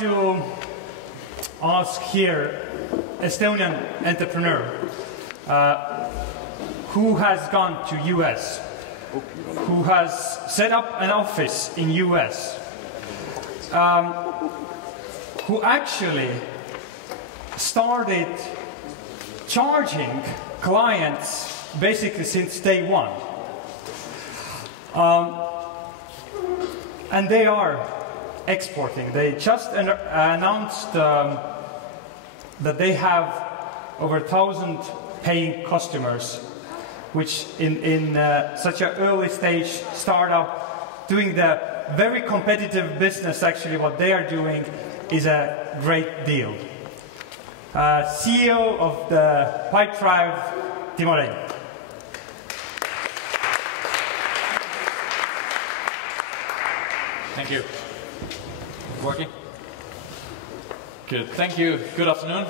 to ask here Estonian entrepreneur who has gone to US, who has set up an office in US, who actually started charging clients basically since day one. And they are exporting. They just announced that they have over 1,000 paying customers, which in such an early stage startup, doing the very competitive business, actually what they are doing is a great deal. CEO of the Pipedrive, Timo Rein. Thank you. Working? Good. Thank you. Good afternoon.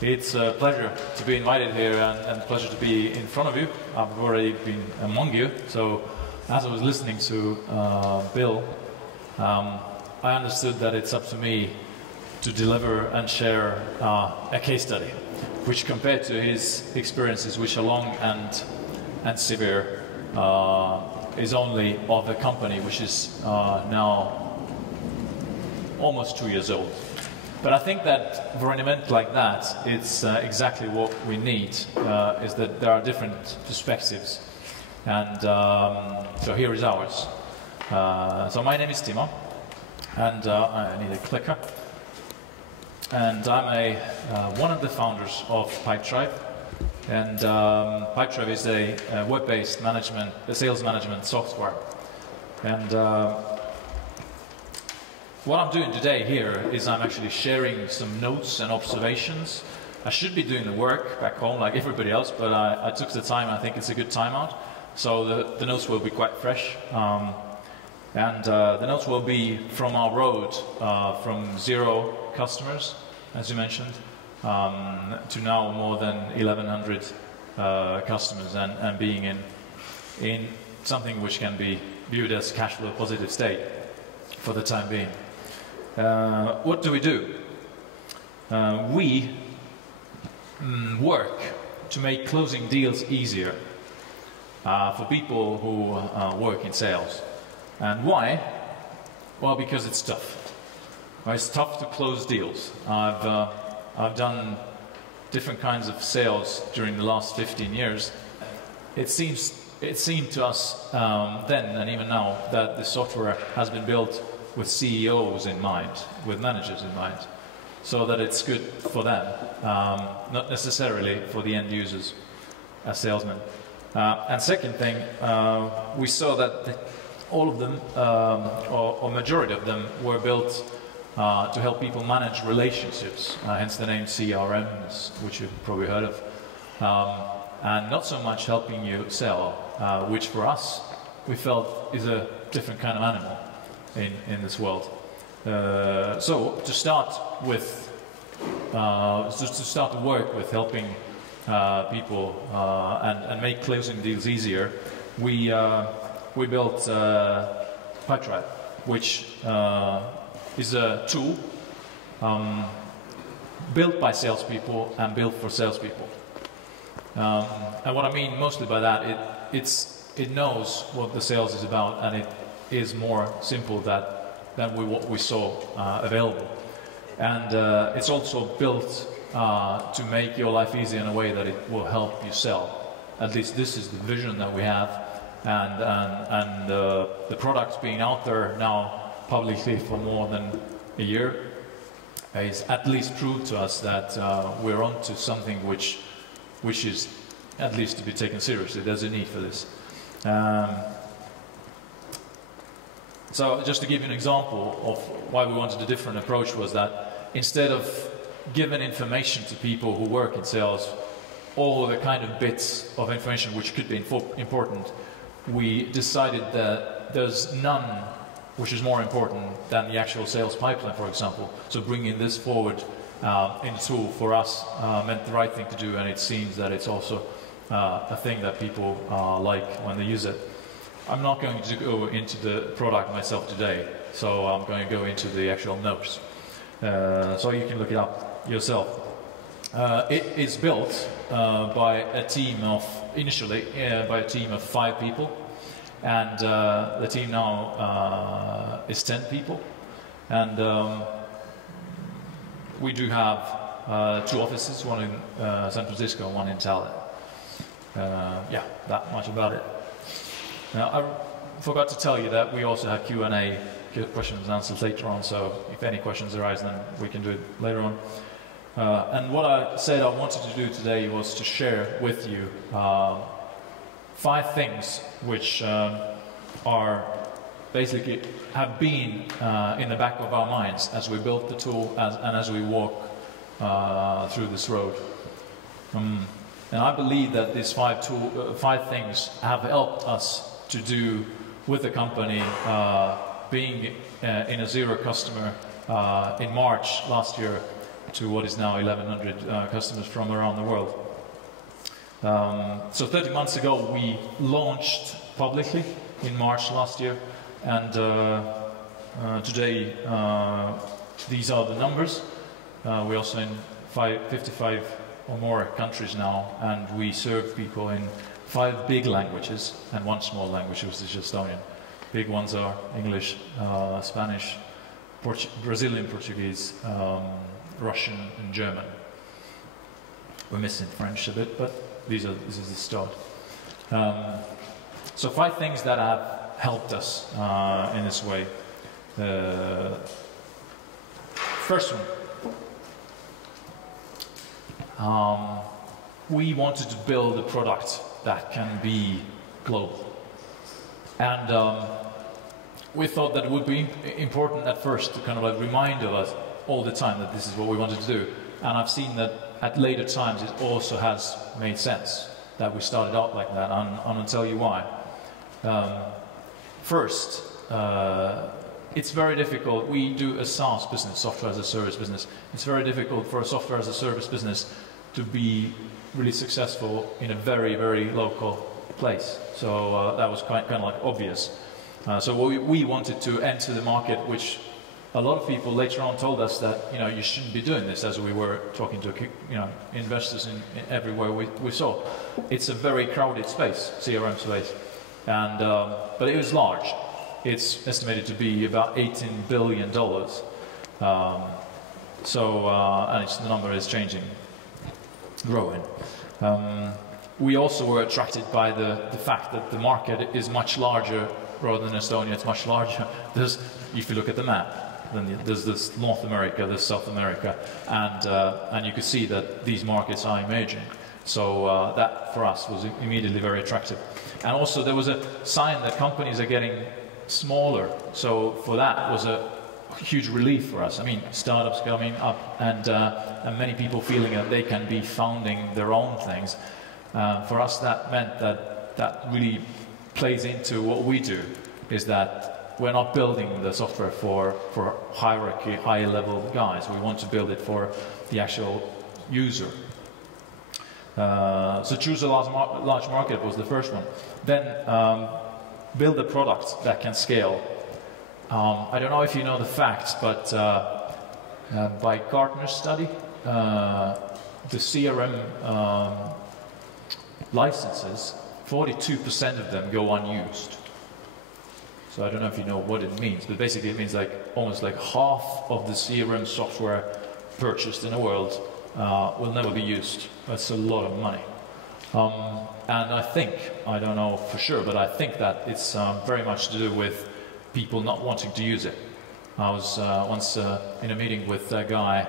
It's a pleasure to be invited here and a pleasure to be in front of you. I've already been among you. So as I was listening to Bill, I understood that it's up to me to deliver and share a case study, which compared to his experiences, which are long and severe, is only of a company which is now almost 2 years old. But I think that for an event like that, it's exactly what we need, is that there are different perspectives. And so here is ours. So my name is Timo, and I need a clicker. And I'm one of the founders of Pipedrive. And Pipedrive is a web-based sales management software. And what I'm doing today here is I'm actually sharing some notes and observations. I should be doing the work back home like everybody else, but I took the time. I think it's a good time out. So the notes will be quite fresh. And the notes will be from our road, from 0 customers, as you mentioned, to now more than 1,100 customers, and being in something which can be viewed as cash flow positive state for the time being. What do? We work to make closing deals easier for people who work in sales. And why? Well, because it's tough. Well, it's tough to close deals. I've done different kinds of sales during the last 15 years. It seemed to us then and even now that the software has been built with CEOs in mind, with managers in mind, so that it's good for them, not necessarily for the end users as salesmen. And second thing, we saw that all of them, or majority of them, were built to help people manage relationships, hence the name CRMs, which you've probably heard of, and not so much helping you sell, which for us, we felt is a different kind of animal in this world. So to start with, to start to work with helping people and make closing deals easier, we built Pipedrive, which is a tool built by salespeople and built for salespeople. And what I mean mostly by that, it knows what the sales is about, and it is more simple than what we saw available. And it's also built to make your life easy in a way that it will help you sell. At least this is the vision that we have, and the product's being out there now publicly for more than a year is at least proved to us that we're onto something which is at least to be taken seriously. There's a need for this. So just to give you an example of why we wanted a different approach, was that instead of giving information to people who work in sales, all the kind of bits of information which could be important, we decided that there's none which is more important than the actual sales pipeline, for example. So bringing this forward in a tool for us meant the right thing to do, and it seems that it's also a thing that people like when they use it. I'm not going to go into the product myself today, so I'm going to go into the actual notes. So you can look it up yourself. It is built by a team of, initially, by a team of 5 people. And the team now is 10 people. And we do have 2 offices, one in San Francisco and one in Tallinn. Yeah, that much about it. Now, I forgot to tell you that we also have Q&A, questions and answers later on, so if any questions arise, then we can do it later on. And what I said I wanted to do today was to share with you 5 things which are basically have been in the back of our minds as we built the tool and as we walk through this road. And I believe that these 5 things have helped us to do with the company being in a 0 customer in March last year to what is now 1,100 customers from around the world. So 30 months ago we launched publicly in March last year, and today these are the numbers. We're also in 55 or more countries now, and we serve people in 5 big languages and 1 small language, which is Estonian. Big ones are English, Spanish, Brazilian Portuguese, Russian and German. We're missing French a bit, but this is the start. So 5 things that have helped us in this way. First one, we wanted to build a product that can be global. And we thought that it would be important at first to kind of like remind us all the time that this is what we wanted to do. And I've seen that at later times it also has made sense that we started out like that, and I'll tell you why. First, it's very difficult. We do a SaaS business, software as a service business. It's very difficult for a software as a service business to be really successful in a very, very local place. So that was kind of like obvious. So we wanted to enter the market, which a lot of people later on told us that, you know, you shouldn't be doing this, as we were talking to, you know, investors in everywhere we saw. It's a very crowded space, CRM space, and but it was large. It's estimated to be about $18 billion. And the number is changing, growing. We also were attracted by the fact that the market is much larger. Rather than Estonia, it's much larger. If you look at the map, then there's this North America, there's South America, and you could see that these markets are emerging. So that for us was immediately very attractive. And also there was a sign that companies are getting smaller. So for that was a huge relief for us. I mean, startups coming up and many people feeling that they can be founding their own things. For us, that meant that really plays into what we do, is that we're not building the software for hierarchy, high-level guys. We want to build it for the actual user. So choose a large market was the first one. Then build a product that can scale. I don't know if you know the facts, but by Gartner's study, the CRM licenses, 42% of them go unused. So I don't know if you know what it means, but basically it means like almost like half of the CRM software purchased in the world will never be used. That's a lot of money. And I think, I don't know for sure, but I think that it's very much to do with people not wanting to use it. I was once in a meeting with a guy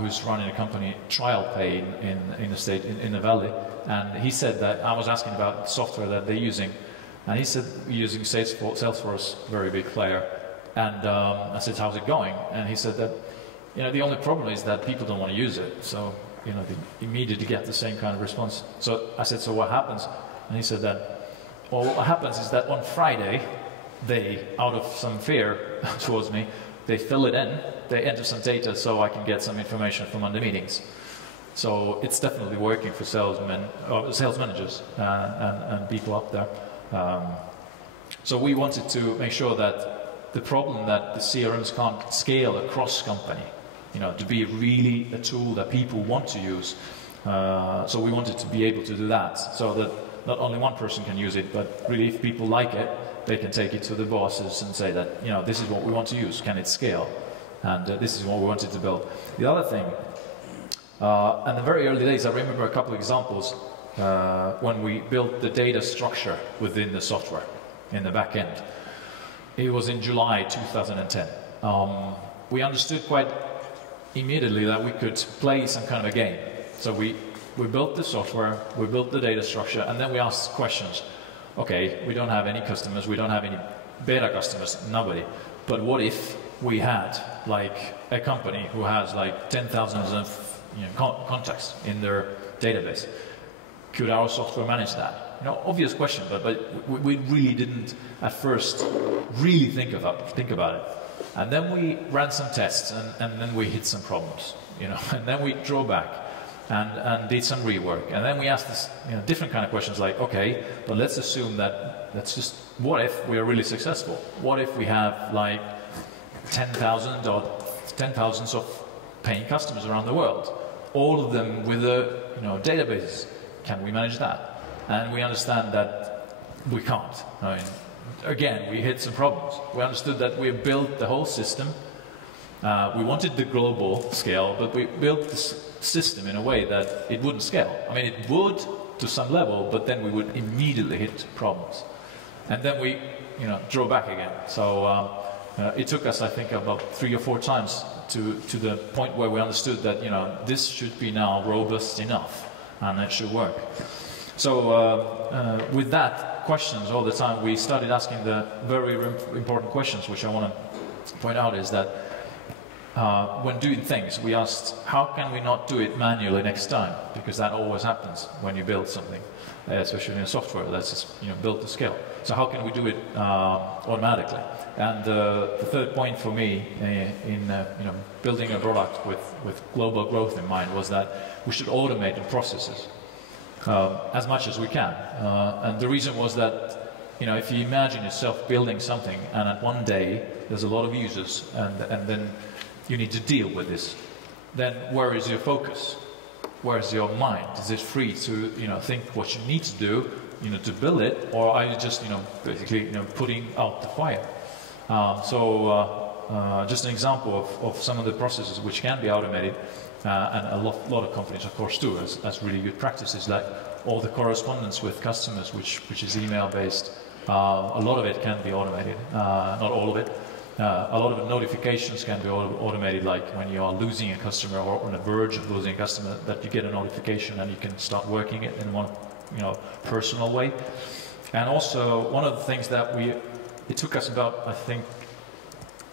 who's running a company, TrialPay, in the state, in the valley, and he said that, I was asking about software that they're using, and he said we're using Salesforce, very big player, and I said, how's it going? And he said that, you know, the only problem is that people don't want to use it, so, you know, they immediately get the same kind of response. So I said, so what happens? And he said that, well, what happens is that on Friday, they, out of some fear towards me, they fill it in, they enter some data so I can get some information from on the meetings. So it's definitely working for salesmen, or sales managers and people up there. So we wanted to make sure that the problem that the CRMs can't scale across company, to be really a tool that people want to use. So we wanted to be able to do that, so that not only one person can use it, but really if people like it, they can take it to the bosses and say that, this is what we want to use, can it scale? And this is what we wanted to build. The other thing, in the very early days, I remember a couple of examples when we built the data structure within the software in the back end. It was in July 2010. We understood quite immediately that we could play some kind of a game. So we built the software, we built the data structure, and then we asked questions. Okay, we don't have any customers, we don't have any beta customers, nobody. But what if we had like a company who has like 10,000 of contacts in their database? Could our software manage that? Obvious question, but we really didn't at first really think about it. And then we ran some tests, and then we hit some problems, and then we drew back and did some rework. And then we asked this, different kind of questions like, okay, but let's assume that, what if we are really successful? What if we have like 10,000 or 10,000s of paying customers around the world, all of them with databases? Can we manage that? And we understand that we can't. Again, we hit some problems. We understood that we built the whole system. We wanted the global scale, but we built this system in a way that it wouldn't scale. It would to some level, but then we would immediately hit problems. And then we, draw back again. So it took us, I think, about 3 or 4 times to the point where we understood that, this should be now robust enough, and it should work. So with that questions all the time, we started asking the very important questions, which I want to point out is that when doing things, we asked, how can we not do it manually next time? Because that always happens when you build something, especially in software that's just built to scale. So how can we do it automatically? And the third point for me in building a product with global growth in mind was that we should automate the processes as much as we can. And the reason was that if you imagine yourself building something and at one day there's a lot of users and then you need to deal with this, then where is your focus? Where is your mind? Is it free to think what you need to do to build it, or are you just basically putting out the fire? Just an example of some of the processes which can be automated, and a lot of companies of course do as really good practices, like all the correspondence with customers which is email based. A lot of it can be automated, not all of it. A lot of the notifications can be automated, like when you are losing a customer or on the verge of losing a customer, that you get a notification and you can start working it in one personal way. And also one of the things that it took us about, I think,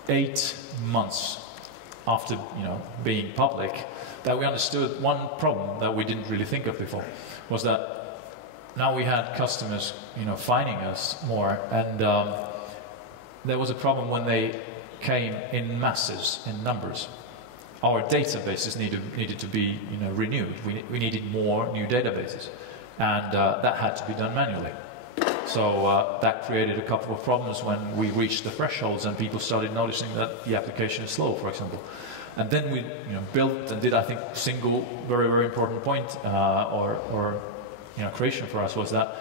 8 months after being public, that we understood one problem that we didn't really think of before, was that now we had customers finding us more, and there was a problem when they came in masses, in numbers. Our databases needed to be renewed. We needed more new databases, and that had to be done manually. So that created a couple of problems when we reached the thresholds and people started noticing that the application is slow, for example. And then we built and did, I think, single very, very important point or creation for us was that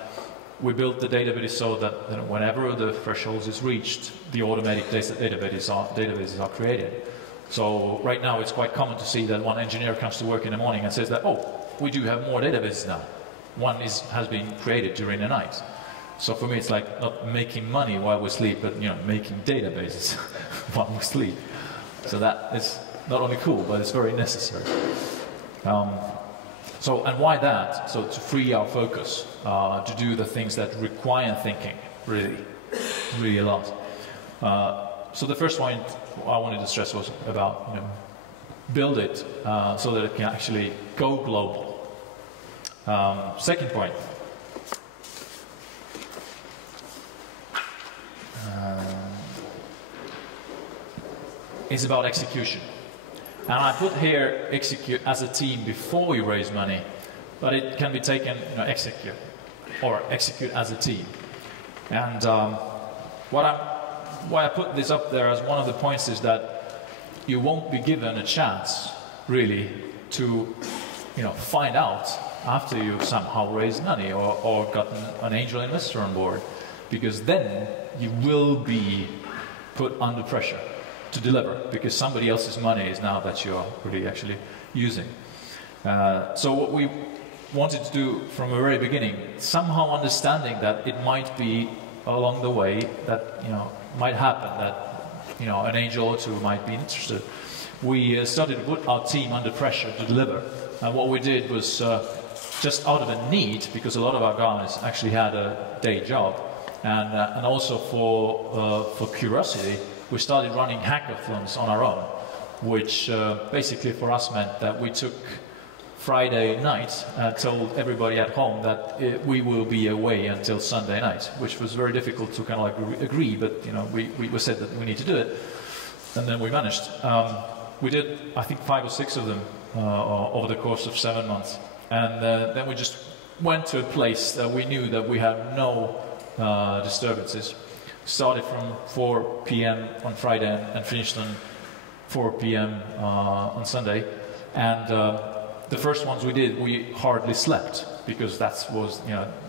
we built the database so that whenever the thresholds is reached, the automatic databases are created. So right now it's quite common to see that one engineer comes to work in the morning and says that, oh, we do have more databases now. One has been created during the night. So for me it's like not making money while we sleep, but making databases while we sleep. So that is not only cool, but it's very necessary. And why that? So to free our focus, to do the things that require thinking, really a lot. So the first point I wanted to stress was about build it so that it can actually go global. Second point. Is about execution. And I put here execute as a team before you raise money, but it can be taken execute as a team. And what I'm why I put this up there as one of the points is that you won't be given a chance, really, to find out after you've somehow raised money or gotten an angel investor on board, because then you will be put under pressure to deliver, because somebody else's money is now that you're really actually using. So what we wanted to do from the very beginning, somehow understanding that it might be along the way that might happen that an angel or two might be interested. We started to put our team under pressure to deliver, and what we did was just out of a need, because a lot of our guys actually had a day job, and also for curiosity, we started running hackathons on our own, which basically for us meant that we took Friday night, told everybody at home that we will be away until Sunday night, which was very difficult to kind of like agree, but we said that we need to do it, and then we managed. We did, I think, 5 or 6 of them over the course of 7 months, and then we just went to a place that we knew that we had no disturbances. Started from 4 p.m. on Friday and finished on 4 p.m. On Sunday, and the first ones we did, we hardly slept, because that was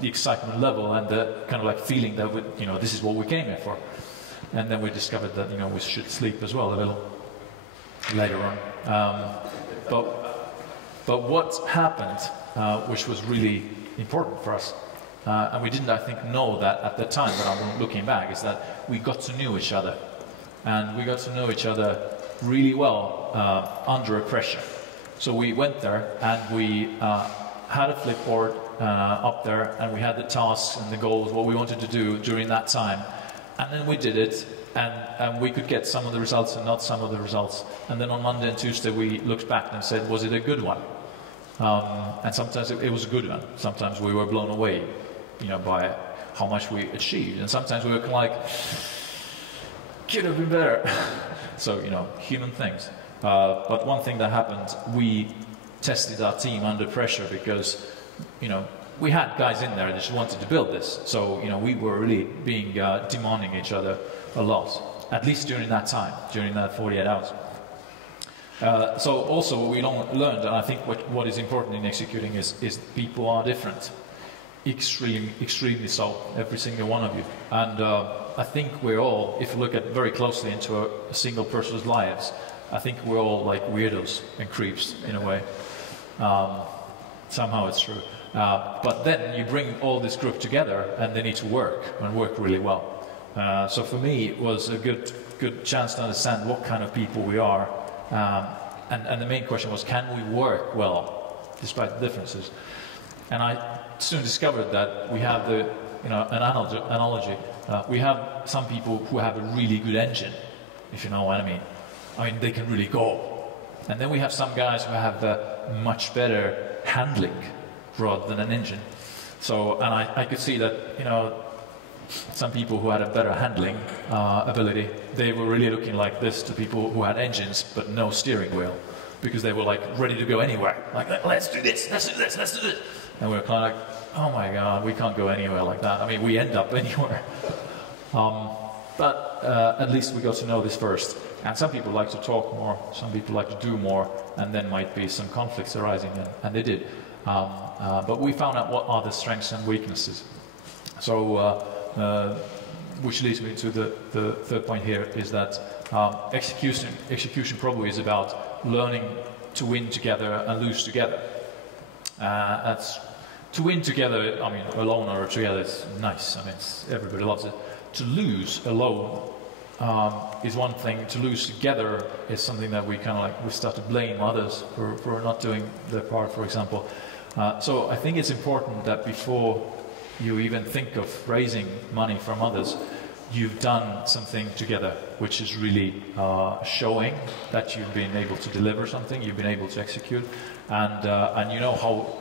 the excitement level and the kind of like feeling that this is what we came here for. And then we discovered that we should sleep as well a little later on. But what happened, which was really important for us, and we didn't, I think, know that at the time, but I'm looking back, is that we got to know each other, and we got to know each other really well under a pressure. So we went there and we had a flipboard up there, and we had the tasks and the goals, what we wanted to do during that time. And then we did it, and we could get some of the results and not some of the results. And then on Monday and Tuesday we looked back and said, was it a good one? And sometimes it was a good one. Sometimes we were blown away by how much we achieved. And sometimes we were kind of like, could have been better. So, human things. But one thing that happened, we tested our team under pressure, because, we had guys in there that just wanted to build this. So, we were really being demanding each other a lot, at least during that time, during that 48 hours. So also what we learned, and I think what is important in executing is people are different. Extremely so, every single one of you. And I think we're all, if you look at very closely into a single person's lives, I think we're all like weirdos and creeps in a way. Somehow it's true. But then you bring all this group together and they need to work, and work really well. So for me it was a good chance to understand what kind of people we are. And the main question was, can we work well despite the differences? And I soon discovered that we have an analogy. We have some people who have a really good engine, if you know what I mean. I mean, they can really go. And then we have some guys who have much better handling rather than an engine. So, and I could see that, some people who had a better handling ability, they were really looking like this to people who had engines but no steering wheel, because they were like ready to go anywhere. Like, let's do this, let's do this, let's do this. And we were kind of like, oh my God, we can't go anywhere like that. I mean, we end up anywhere. But at least we got to know this first. And some people like to talk more, some people like to do more, and then might be some conflicts arising, and they did. But we found out what are the strengths and weaknesses. So, which leads me to the third point here, is that execution probably is about learning to win together and lose together. That's to win together, I mean, alone or together is nice. I mean, everybody loves it. To lose alone is one thing. To lose together is something that we kind of like, we start to blame others for not doing their part, for example. So I think it's important that before you even think of raising money from others, you've done something together, which is really showing that you've been able to deliver something, you've been able to execute, and you know how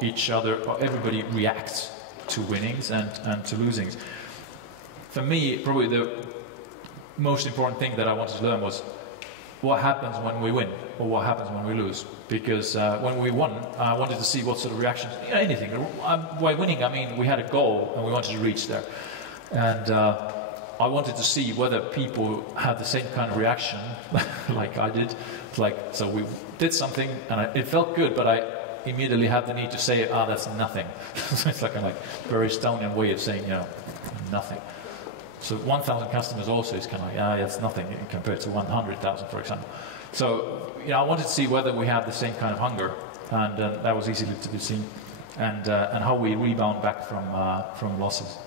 everybody reacts to winnings and to losings. For me, probably the most important thing that I wanted to learn was what happens when we win, or what happens when we lose. Because when we won, I wanted to see what sort of reactions, anything. By winning, I mean we had a goal and we wanted to reach there. And I wanted to see whether people had the same kind of reaction like I did. Like, so we did something and it felt good, but I immediately had the need to say, that's nothing. So it's like a very Estonian way of saying, nothing. So 1,000 customers also is kind of like, it's nothing compared to 100,000, for example. So, I wanted to see whether we have the same kind of hunger, and that was easily to be seen, and how we rebound back from losses.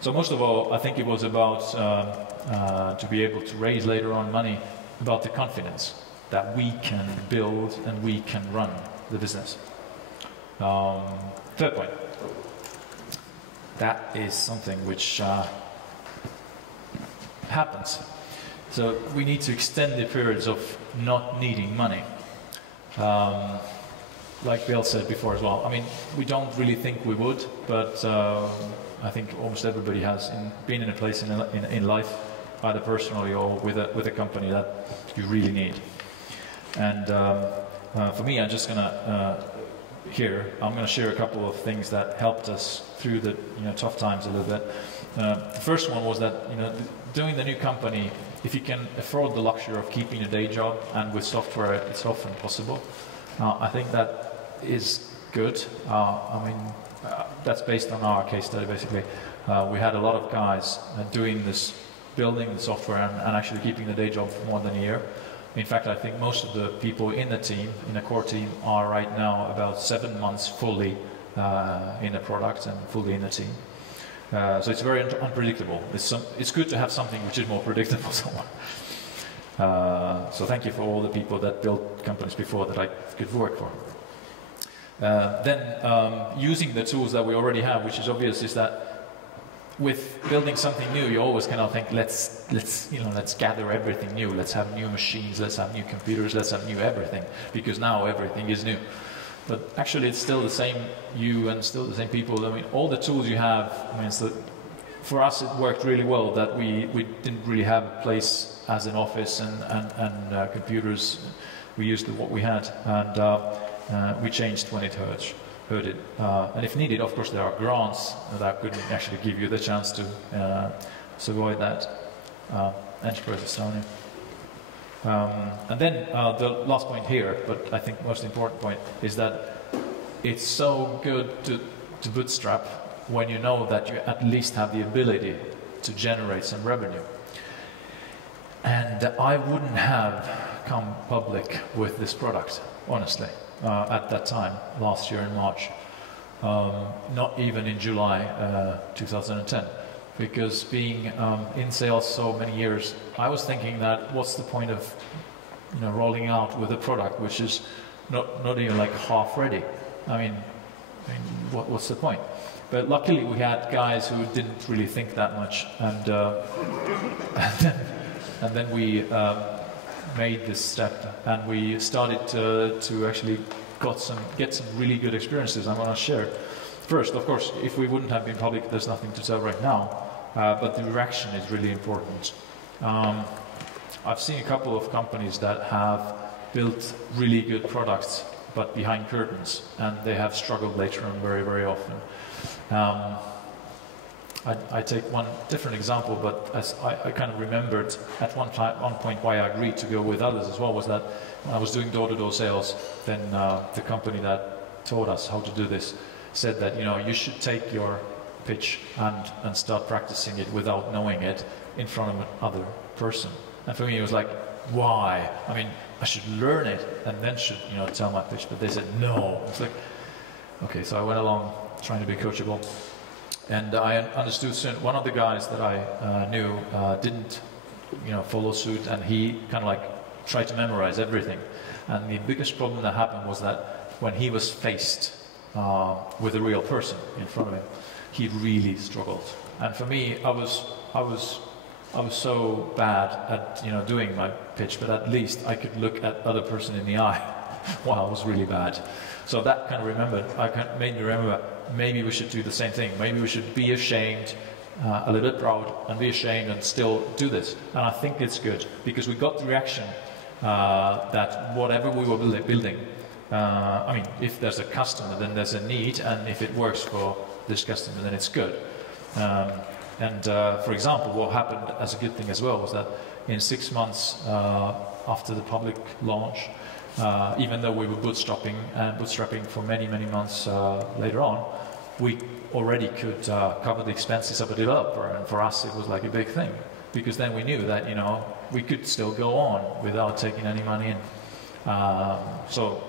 So most of all, I think it was about to be able to raise later on money, about the confidence that we can build and we can run the business. Third point. That is something which happens. So we need to extend the periods of not needing money. Like Bill said before as well, I mean, we don't really think we would, but I think almost everybody has been in a place in life, either personally or with a company, that you really need. And for me, I'm just gonna I'm gonna share a couple of things that helped us through the tough times a little bit. The first one was that doing the new company, if you can afford the luxury of keeping a day job, and with software it's often possible, I think that is good. That's based on our case study, basically. We had a lot of guys doing this, building the software and actually keeping the day job for more than a year. In fact, I think most of the people in the team, in the core team, are right now about 7 months fully in the product and fully in the team. So it's very unpredictable. It's good to have something which is more predictable somewhat. So thank you for all the people that built companies before that I could work for. Then using the tools that we already have, which is obvious, is that with building something new, you always kind of think, let's gather everything new. Let's have new machines, let's have new computers, let's have new everything, because now everything is new. But actually, it's still the same you and still the same people. I mean, all the tools you have, for us it worked really well that we didn't really have a place as an office and computers. We used what we had, and we changed when it hurt it. And if needed, of course, there are grants that could actually give you the chance to avoid that. Enterprise Estonia. And then the last point here, but I think most important point, is that it's so good to bootstrap when you know that you at least have the ability to generate some revenue. And I wouldn't have come public with this product, honestly, at that time, last year in March. Not even in July 2010. Because being in sales so many years, I was thinking that what's the point of rolling out with a product which is not even like half ready? I mean what's the point? But luckily we had guys who didn't really think that much, and then we made this step, and we started to actually get some really good experiences. I want to share. First, of course, if we wouldn't have been public, there's nothing to tell right now. But the reaction is really important. I've seen a couple of companies that have built really good products, but behind curtains, and they have struggled later on very, very often. I take one different example, but as I kind of remembered at one point why I agreed to go with others as well, was that when I was doing door-to-door sales, then the company that taught us how to do this said that you should take your pitch and start practicing it without knowing it in front of another person. And for me it was like, why? I mean, I should learn it and then should tell my pitch, but they said no. It's like, okay, so I went along trying to be coachable, and I understood soon. One of the guys that I knew didn't follow suit, and he kind of like tried to memorize everything. And the biggest problem that happened was that when he was faced with a real person in front of him, he really struggled. And for me, I was so bad at doing my pitch, but at least I could look at other person in the eye while I was really bad. So that kind of made me remember, maybe we should do the same thing. Maybe we should be ashamed, a little bit proud, and be ashamed and still do this. And I think it's good, because we got the reaction that whatever we were building, if there's a customer, then there's a need, and if it works for this customer, then it's good. And for example, what happened as a good thing as well was that in 6 months after the public launch, even though we were bootstrapping for many months later on, we already could cover the expenses of a developer, and for us it was like a big thing, because then we knew that, you know, we could still go on without taking any money in. So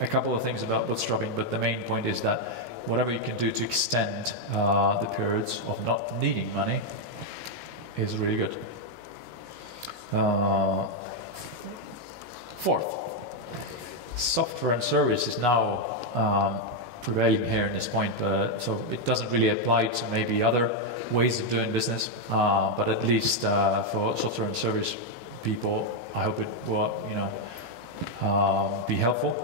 a couple of things about bootstrapping, but the main point is that whatever you can do to extend the periods of not needing money is really good. Fourth, software and service is now prevailing here in this point, so it doesn't really apply to maybe other ways of doing business, but at least for software and service people, I hope it will, you know, be helpful.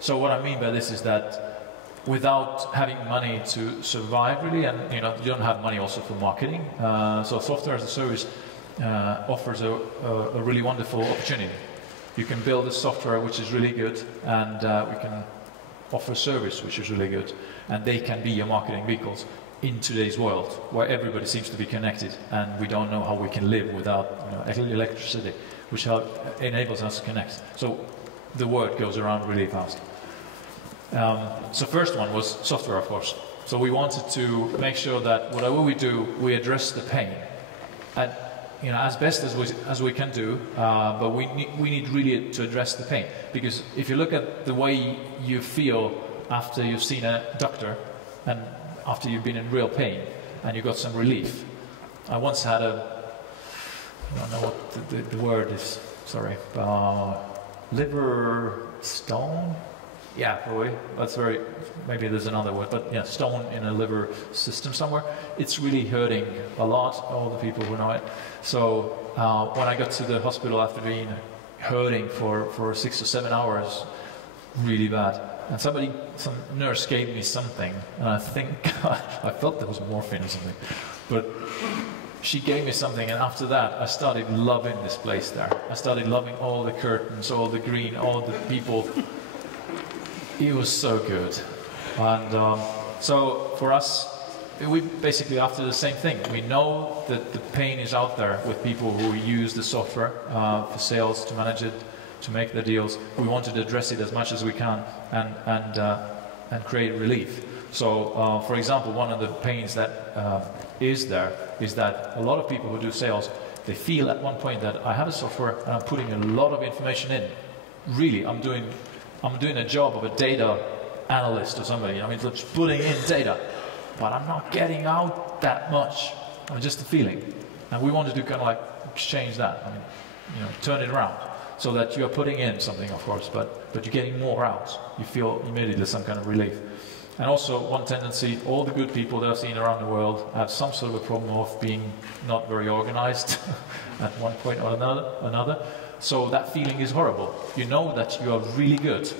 So what I mean by this is that without having money to survive really, and you know, you don't have money also for marketing, so software as a service offers a really wonderful opportunity. You can build a software which is really good, and we can offer service which is really good, and they can be your marketing vehicles in today's world where everybody seems to be connected, and we don't know how we can live without, you know, electricity, which enables us to connect. So the word goes around really fast. So first one was software, of course. So we wanted to make sure that whatever we do, we address the pain, and you know, as best as we can do. But we need really to address the pain, because if you look at the way you feel after you've seen a doctor and after you've been in real pain and you got some relief. I once had I don't know what the word is. Sorry, liver stone. Yeah, probably. That's very, maybe there's another word, but yeah, stone in a liver system somewhere. It's really hurting a lot, all the people who know it. So when I got to the hospital after being hurting for 6 or 7 hours, really bad, and some nurse gave me something, and I think, I felt there was morphine or something, but she gave me something, and after that I started loving this place there. I started loving all the curtains, all the green, all the people. It was so good. And so for us, we basically after the same thing. We know that the pain is out there with people who use the software for sales, to manage it, to make the deals. We wanted to address it as much as we can and create relief. So for example, one of the pains that is there is that a lot of people who do sales, they feel at one point that I have a software and I'm putting a lot of information in. Really, I'm doing a job of a data analyst or somebody. I mean, just putting in data, but I'm not getting out that much. I mean, just a feeling. And we wanted to kind of like exchange that. I mean, you know, turn it around so that you are putting in something, of course, but you're getting more out. You feel immediately some kind of relief. And also, one tendency, all the good people that I've seen around the world have some sort of a problem of being not very organized at one point or another. So that feeling is horrible. You know that you are really good,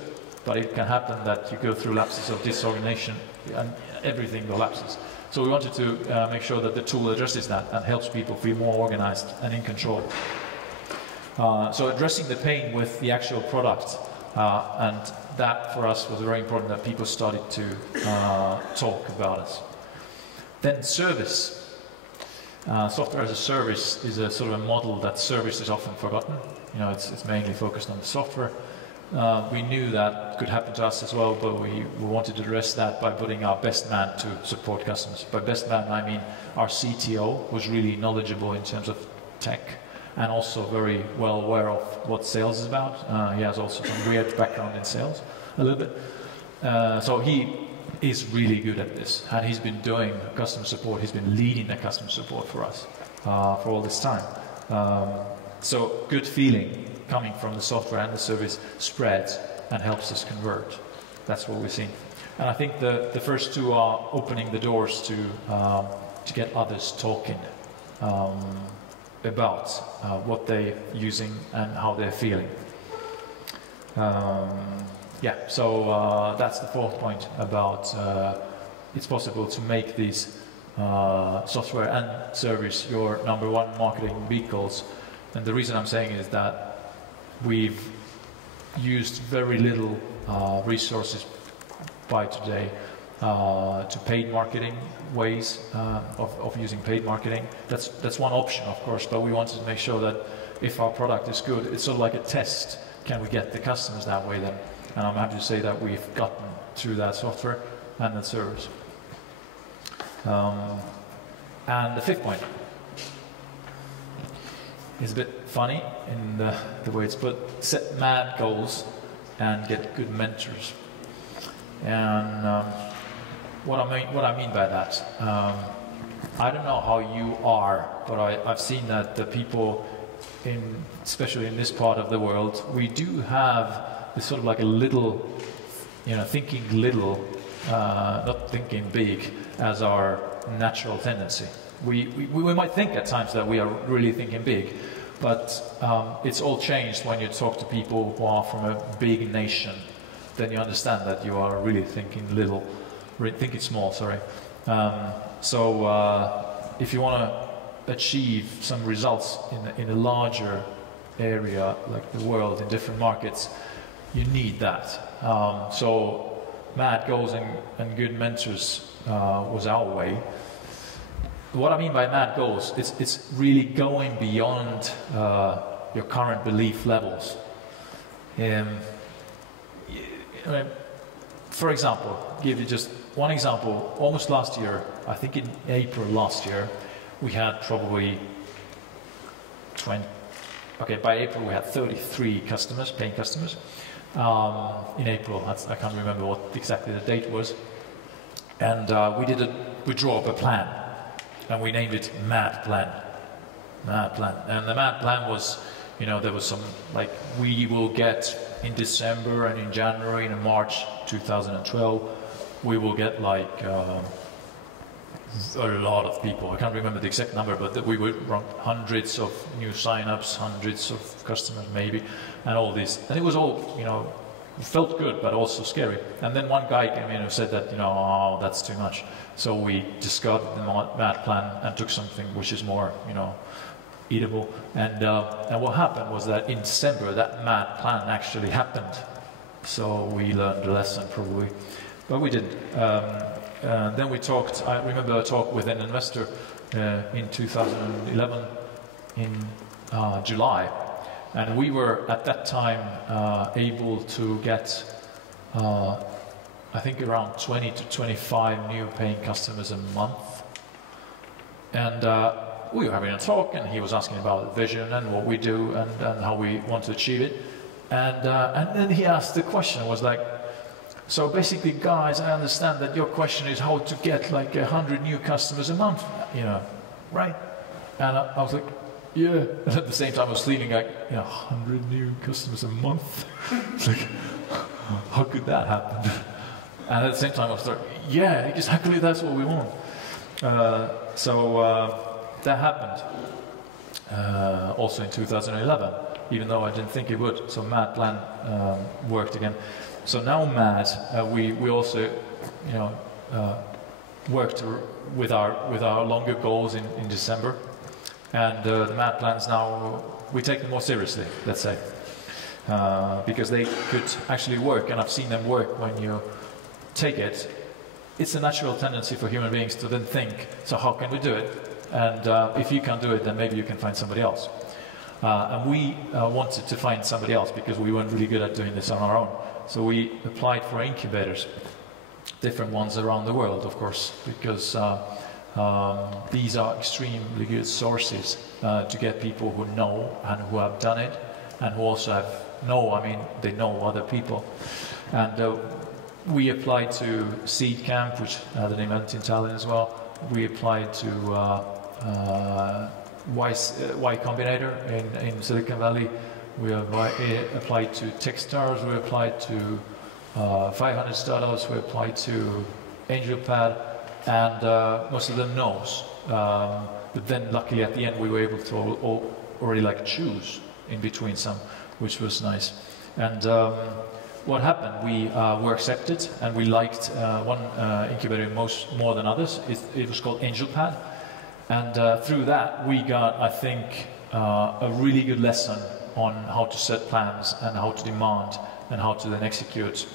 but it can happen that you go through lapses of disorganization and everything collapses. So we wanted to make sure that the tool addresses that and helps people feel more organized and in control. So addressing the pain with the actual product, and that for us was very important, that people started to talk about us. Then service. Software as a service is a sort of a model that service is often forgotten. You know, it's mainly focused on the software. We knew that could happen to us as well, but we wanted to address that by putting our best man to support customers. By best man, I mean our CTO was really knowledgeable in terms of tech and also very well aware of what sales is about. He has also some weird background in sales, a little bit. So he is really good at this, and he's been doing customer support. He's been leading the customer support for us for all this time. So good feeling coming from the software and the service spreads and helps us convert. That's what we've seen. And I think the first two are opening the doors to get others talking about what they're using and how they're feeling. Yeah, so that's the fourth point about it's possible to make these software and service your number one marketing vehicles. And the reason I'm saying is that we've used very little resources by today to paid marketing ways of using paid marketing. That's one option, of course, but we wanted to make sure that if our product is good, it's sort of like a test. Can we get the customers that way then? And I'm happy to say that we've gotten through that software and that service. And the fifth point is a bit funny in the way it's put. Set mad goals and get good mentors. And what I mean by that, I don't know how you are, but I've seen that the people, especially in this part of the world, we do have this sort of like a little, thinking little, not thinking big as our natural tendency. We might think at times that we are really thinking big, but it's all changed when you talk to people who are from a big nation. Then you understand that you are really thinking little, thinking small, sorry. So if you want to achieve some results in a larger area like the world, in different markets, you need that. So mad goals and good mentors was our way. What I mean by mad goals, it's really going beyond your current belief levels. For example, give you just one example. Almost last year, I think in April last year, we had probably 20. Okay, by April we had 33 customers, paying customers. In April, I can't remember what exactly the date was. And we drew up a plan, and we named it Mad Plan. Mad Plan. And the Mad Plan was, there was some, like, we will get in December and in January and in March 2012, we will get like a lot of people. I can't remember the exact number, but we would run hundreds of new sign-ups, hundreds of customers maybe, and all this. And it was all, it felt good, but also scary. And then one guy came in and said that, oh, that's too much. So we discarded the Mad Plan and took something which is more, eatable. And what happened was that in December, that Mad Plan actually happened. So we learned a lesson probably, but we didn't. Then we talked, I remember a talk with an investor in 2011 in July. And we were at that time able to get, I think around 20 to 25 new paying customers a month. And we were having a talk, and he was asking about the vision and what we do and how we want to achieve it. And then he asked the question, was like, so basically, guys, I understand that your question is how to get like 100 new customers a month, right? And I was like, yeah. And at the same time, I was feeling like, 100 new customers a month? It's like, how could that happen? And at the same time, I was like, yeah, exactly, that's what we want. So that happened also in 2011, even though I didn't think it would. So Mad Plan worked again. So now Mad, we also, worked with our longer goals in December, and the Mad Plans now we take them more seriously, let's say, because they could actually work, and I've seen them work when you take it. It's a natural tendency for human beings to then think, so how can we do it? And if you can't do it, then maybe you can find somebody else. And we wanted to find somebody else because we weren't really good at doing this on our own. So we applied for incubators, different ones around the world, of course, because these are extremely good sources to get people who know and who have done it, and who also they know other people. And we applied to Seed Camp, which had an event in Tallinn as well. We applied to Y Combinator in Silicon Valley. We applied to Techstars. We applied to 500 startups. We applied to AngelPad, and most of them knows. But then, luckily, at the end, we were able to already choose in between some, which was nice. And what happened? We were accepted, and we liked one incubator more than others. It was called AngelPad, and through that we got, I think, a really good lesson on how to set plans and how to demand and how to then execute.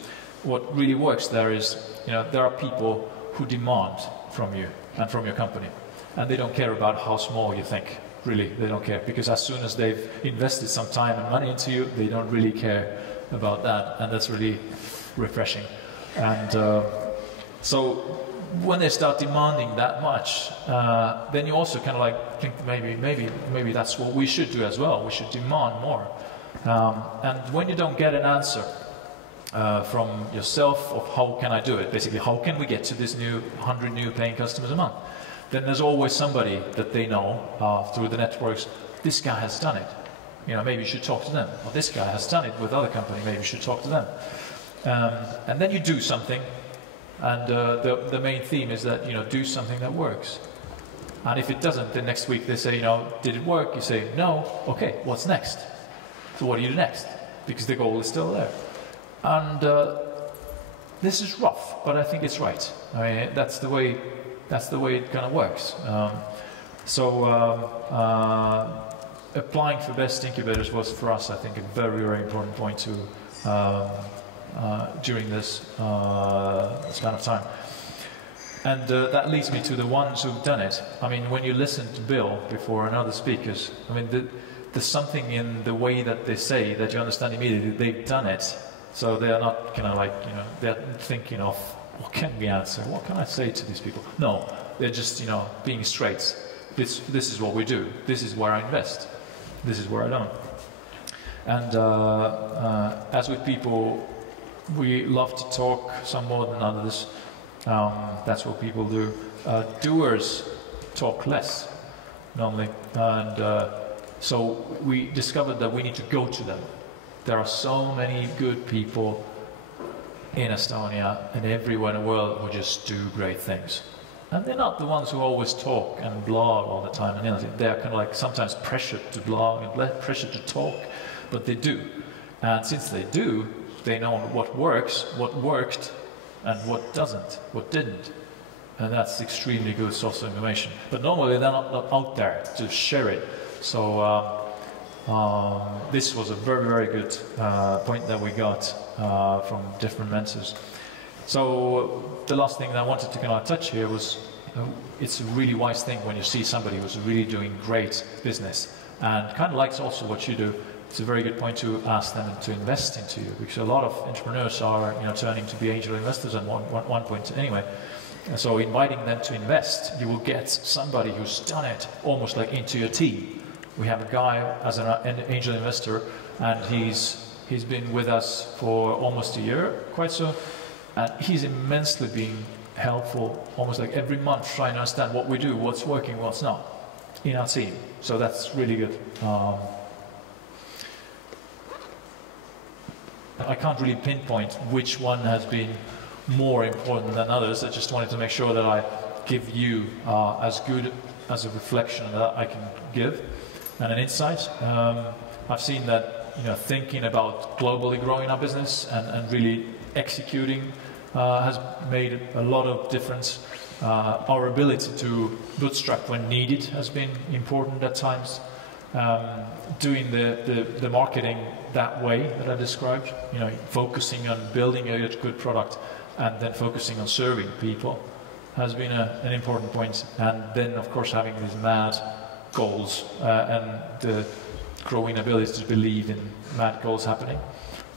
what really works there is, there are people who demand from you and from your company, and they don't care about how small you think. Really, they don't care, because as soon as they've invested some time and money into you, they don't really care about that, and that's really refreshing. And so when they start demanding that much, then you also kind of like think maybe that's what we should do as well. We should demand more. And when you don't get an answer from yourself of how can I do it, basically how can we get to this 100 new paying customers a month, then there's always somebody that they know through the networks. This guy has done it. Maybe you should talk to them. Or this guy has done it with other company. Maybe you should talk to them. And then you do something. And the main theme is that, do something that works. And if it doesn't, then next week they say, did it work? You say, no. Okay, what's next? So what do you do next? Because the goal is still there. And this is rough, but I think it's right. I mean, that's the way it kind of works. Applying for best incubators was for us, I think, a very, very important point to during this span of time. And that leads me to the ones who've done it. I mean, when you listen to Bill before and other speakers, I mean, there's something in the way that they say that you understand immediately they've done it. So they are not kind of like, they're thinking of, what can we answer? What can I say to these people? No, they're just, being straight. This is what we do. This is where I invest. This is where I don't. And as with people, we love to talk some more than others. That's what people do. Doers talk less, normally. And so we discovered that we need to go to them. There are so many good people in Estonia and everywhere in the world who just do great things. And they're not the ones who always talk and blog all the time. And they're kind of like sometimes pressured to blog and pressured to talk, but they do. And since they do, they know what works, what worked, and what doesn't, what didn't. And that's extremely good source of information. But normally they're not out there to share it. So this was a very, very good point that we got from different mentors. So the last thing that I wanted to kind of touch here was, it's a really wise thing when you see somebody who's really doing great business and kind of likes also what you do. It's a very good point to ask them to invest into you, because a lot of entrepreneurs are, turning to be angel investors at one point anyway. And so inviting them to invest, you will get somebody who's done it almost like into your team. We have a guy as an angel investor, and he's been with us for almost a year, quite so, and he's immensely being helpful, almost like every month, trying to understand what we do, what's working, what's not, in our team. So that's really good. I can't really pinpoint which one has been more important than others. I just wanted to make sure that I give you as good as a reflection that I can give and an insight. I've seen that thinking about globally growing our business and really executing has made a lot of difference. Our ability to bootstrap when needed has been important at times. Doing the marketing that way that I described, focusing on building a good product and then focusing on serving people has been an important point. And then, of course, having these mad goals and the growing ability to believe in mad goals happening.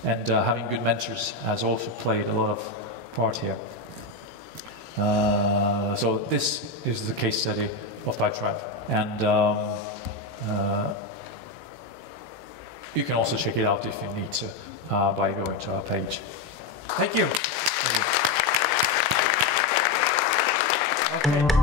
And having good mentors has also played a lot of part here. So this is the case study of Pipedrive. And you can also check it out if you need to by going to our page. Thank you. Thank you. Okay.